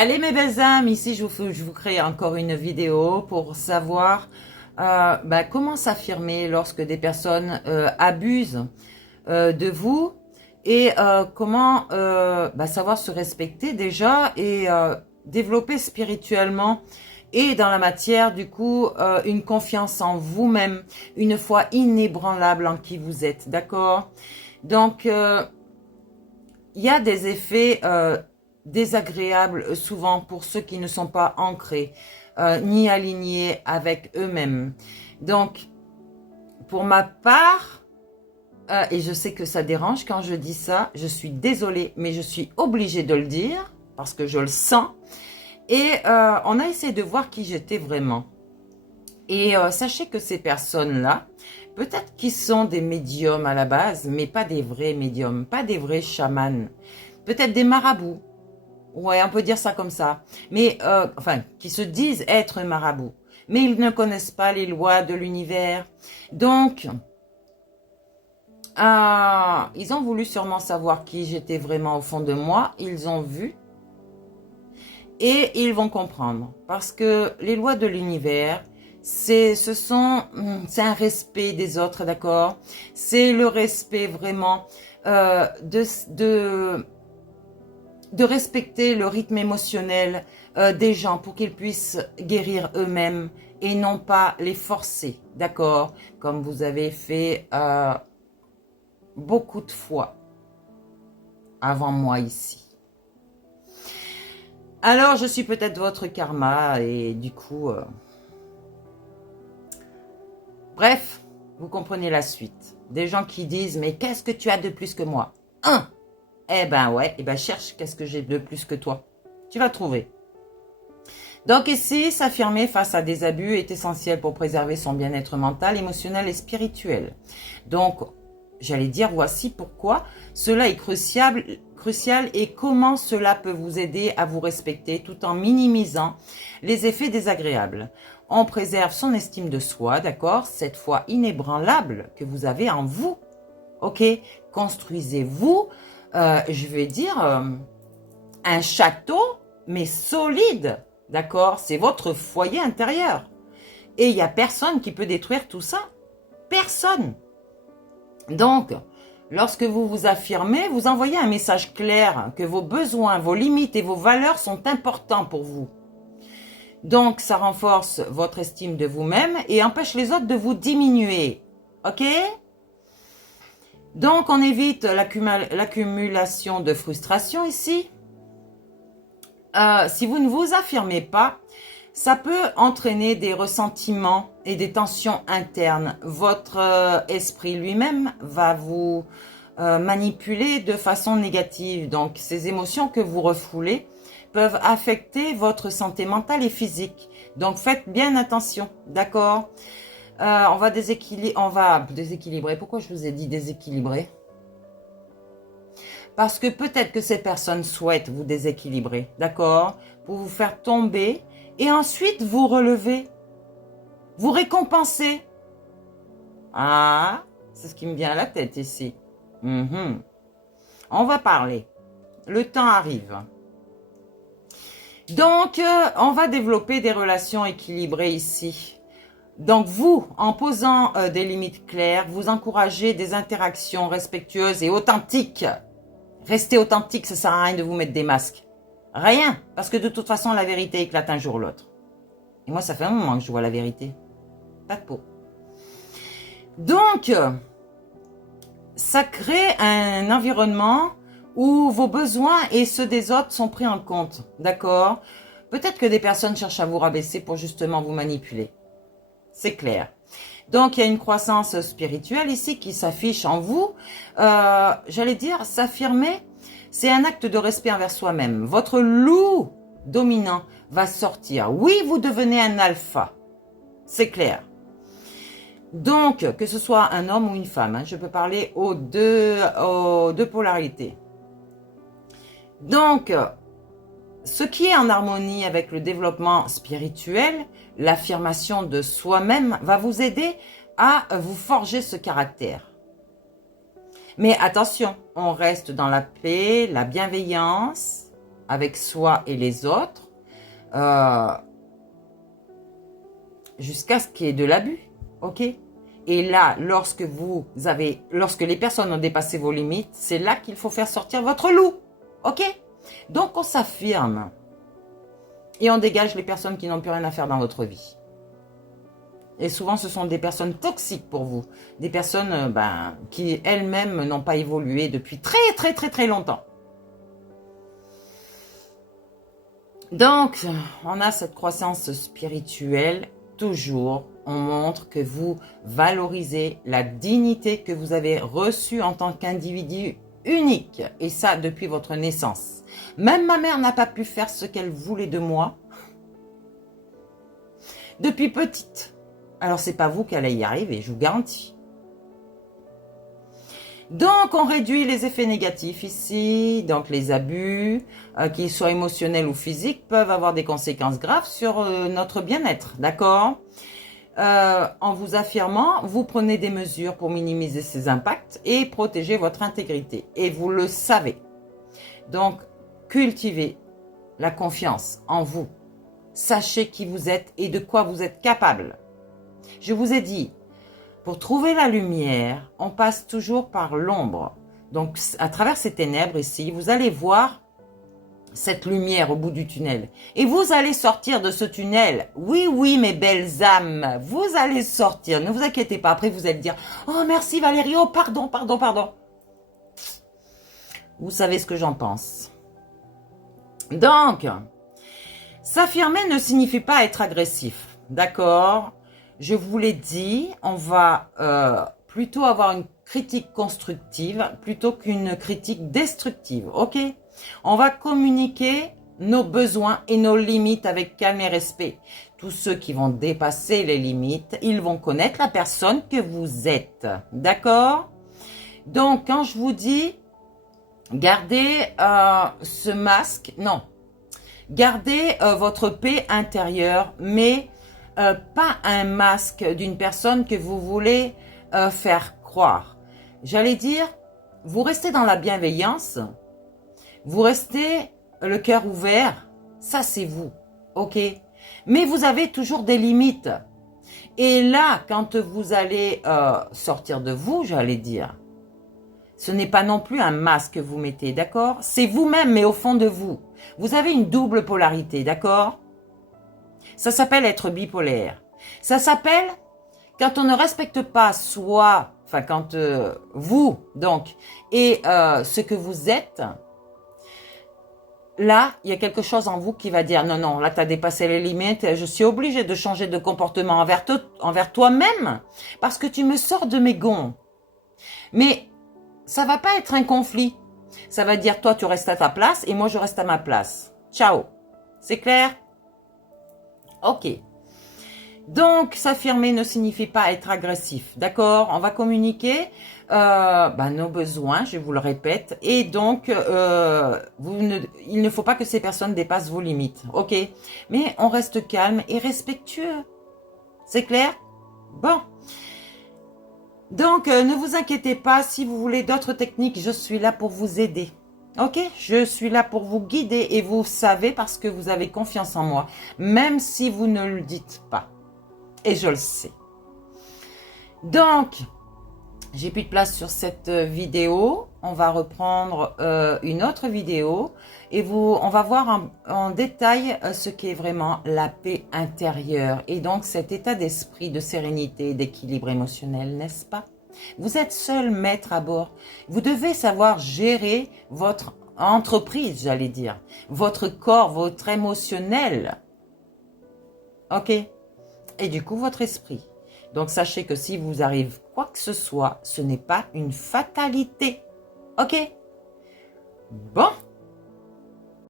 Allez mes belles âmes, ici je vous crée encore une vidéo pour savoir comment s'affirmer lorsque des personnes abusent de vous et comment savoir se respecter déjà et développer spirituellement et dans la matière du coup une confiance en vous-même, une foi inébranlable en qui vous êtes, d'accord? Donc il y a des effets désagréables souvent pour ceux qui ne sont pas ancrés ni alignés avec eux-mêmes. Donc, pour ma part, et je sais que ça dérange quand je dis ça, je suis désolée, mais je suis obligée de le dire parce que je le sens. Et on a essayé de voir qui j'étais vraiment. Et sachez que ces personnes-là, peut-être qu'ils sont des médiums à la base, mais pas des vrais médiums, pas des vrais chamans. Peut-être des marabouts. Ouais, on peut dire ça comme ça. Mais, qui se disent être marabouts. Mais ils ne connaissent pas les lois de l'univers. Donc, ils ont voulu sûrement savoir qui j'étais vraiment au fond de moi. Ils ont vu. Et ils vont comprendre. Parce que les lois de l'univers, c'est un respect des autres, d'accord? C'est le respect vraiment de respecter le rythme émotionnel des gens pour qu'ils puissent guérir eux-mêmes et non pas les forcer, d'accord? Comme vous avez fait beaucoup de fois avant moi ici. Alors, je suis peut-être votre karma et du coup... Bref, vous comprenez la suite. Des gens qui disent, mais qu'est-ce que tu as de plus que moi? Eh ben ouais, cherche qu'est-ce que j'ai de plus que toi. Tu vas trouver. Donc ici, s'affirmer face à des abus est essentiel pour préserver son bien-être mental, émotionnel et spirituel. Donc, j'allais dire, voici pourquoi cela est crucial et comment cela peut vous aider à vous respecter tout en minimisant les effets désagréables. On préserve son estime de soi, d'accord? Cette foi inébranlable que vous avez en vous. Ok? Construisez-vous, je vais dire, un château, mais solide. D'accord? C'est votre foyer intérieur. Et il n'y a personne qui peut détruire tout ça. Personne. Donc, lorsque vous vous affirmez, vous envoyez un message clair que vos besoins, vos limites et vos valeurs sont importants pour vous. Donc, ça renforce votre estime de vous-même et empêche les autres de vous diminuer. Ok? Donc, on évite l'accumulation de frustration ici. Si vous ne vous affirmez pas, ça peut entraîner des ressentiments et des tensions internes. Votre esprit lui-même va vous manipuler de façon négative. Donc, ces émotions que vous refoulez peuvent affecter votre santé mentale et physique. Donc, faites bien attention, d'accord? On va déséquilibrer. Pourquoi je vous ai dit déséquilibrer? Parce que peut-être que ces personnes souhaitent vous déséquilibrer, d'accord? Pour vous faire tomber et ensuite vous relever, vous récompenser. Ah, c'est ce qui me vient à la tête ici. On va parler. Le temps arrive. Donc, on va développer des relations équilibrées ici. Donc vous, en posant des limites claires, vous encouragez des interactions respectueuses et authentiques. Restez authentique, ça sert à rien de vous mettre des masques. Rien, parce que de toute façon, la vérité éclate un jour ou l'autre. Et moi, ça fait un moment que je vois la vérité. Pas de peau. Donc, ça crée un environnement où vos besoins et ceux des autres sont pris en compte. D'accord? Peut-être que des personnes cherchent à vous rabaisser pour justement vous manipuler. C'est clair. Donc, il y a une croissance spirituelle ici qui s'affiche en vous. J'allais dire, s'affirmer, c'est un acte de respect envers soi-même. Votre loup dominant va sortir. Oui, vous devenez un alpha. C'est clair. Donc, que ce soit un homme ou une femme, je peux parler aux deux polarités. Donc, ce qui est en harmonie avec le développement spirituel, l'affirmation de soi-même va vous aider à vous forger ce caractère. Mais attention, on reste dans la paix, la bienveillance avec soi et les autres, jusqu'à ce qu'il y ait de l'abus, ok? Et là, lorsque les personnes ont dépassé vos limites, c'est là qu'il faut faire sortir votre loup, ok? Donc on s'affirme et on dégage les personnes qui n'ont plus rien à faire dans votre vie. Et souvent, ce sont des personnes toxiques pour vous, des personnes qui elles-mêmes n'ont pas évolué depuis très très très très longtemps. Donc, on a cette croissance spirituelle. Toujours, on montre que vous valorisez la dignité que vous avez reçue en tant qu'individu unique. Et ça, depuis votre naissance. Même ma mère n'a pas pu faire ce qu'elle voulait de moi depuis petite. Alors, c'est pas vous qui allez y arriver, je vous garantis. Donc, on réduit les effets négatifs ici. Donc, les abus, qu'ils soient émotionnels ou physiques, peuvent avoir des conséquences graves sur notre bien-être. D'accord ? En vous affirmant, vous prenez des mesures pour minimiser ces impacts et protéger votre intégrité. Et vous le savez. Donc, cultivez la confiance en vous. Sachez qui vous êtes et de quoi vous êtes capable. Je vous ai dit, pour trouver la lumière, on passe toujours par l'ombre. Donc, à travers ces ténèbres ici, vous allez voir cette lumière au bout du tunnel. Et vous allez sortir de ce tunnel. Oui, oui, mes belles âmes, vous allez sortir. Ne vous inquiétez pas. Après, vous allez dire, oh, merci Valérie, oh, pardon, pardon, pardon. Vous savez ce que j'en pense. Donc, s'affirmer ne signifie pas être agressif. D'accord ? Je vous l'ai dit, on va plutôt avoir une critique constructive plutôt qu'une critique destructive, ok? On va communiquer nos besoins et nos limites avec calme et respect. Tous ceux qui vont dépasser les limites, ils vont connaître la personne que vous êtes, d'accord? Donc, quand je vous dis, gardez ce masque, non, gardez votre paix intérieure, mais pas un masque d'une personne que vous voulez faire croire. J'allais dire, vous restez dans la bienveillance, vous restez le cœur ouvert, ça c'est vous, ok? Mais vous avez toujours des limites. Et là, quand vous allez sortir de vous, j'allais dire, ce n'est pas non plus un masque que vous mettez, d'accord? C'est vous-même, mais au fond de vous. Vous avez une double polarité, d'accord? Ça s'appelle être bipolaire. Ça s'appelle quand on ne respecte pas soi, enfin quand vous, donc, et ce que vous êtes, là, il y a quelque chose en vous qui va dire, non, non, là, tu as dépassé les limites, je suis obligé de changer de comportement envers toi-même, parce que tu me sors de mes gonds. Mais ça va pas être un conflit. Ça va dire, toi, tu restes à ta place, et moi, je reste à ma place. Ciao. C'est clair? Ok. Donc, s'affirmer ne signifie pas être agressif, d'accord? On va communiquer nos besoins, je vous le répète, et donc, il ne faut pas que ces personnes dépassent vos limites, ok? Mais on reste calme et respectueux, c'est clair? Bon. Donc, ne vous inquiétez pas, si vous voulez d'autres techniques, je suis là pour vous aider. Ok, je suis là pour vous guider et vous savez parce que vous avez confiance en moi, même si vous ne le dites pas. Et je le sais. Donc, j'ai plus de place sur cette vidéo. On va reprendre une autre vidéo et on va voir en détail ce qu'est vraiment la paix intérieure et donc cet état d'esprit de sérénité, d'équilibre émotionnel, n'est-ce pas? Vous êtes seul maître à bord. Vous devez savoir gérer votre entreprise, j'allais dire, votre corps, votre émotionnel. Ok? Et du coup, votre esprit. Donc, sachez que si vous arrive quoi que ce soit, ce n'est pas une fatalité. Ok? Bon.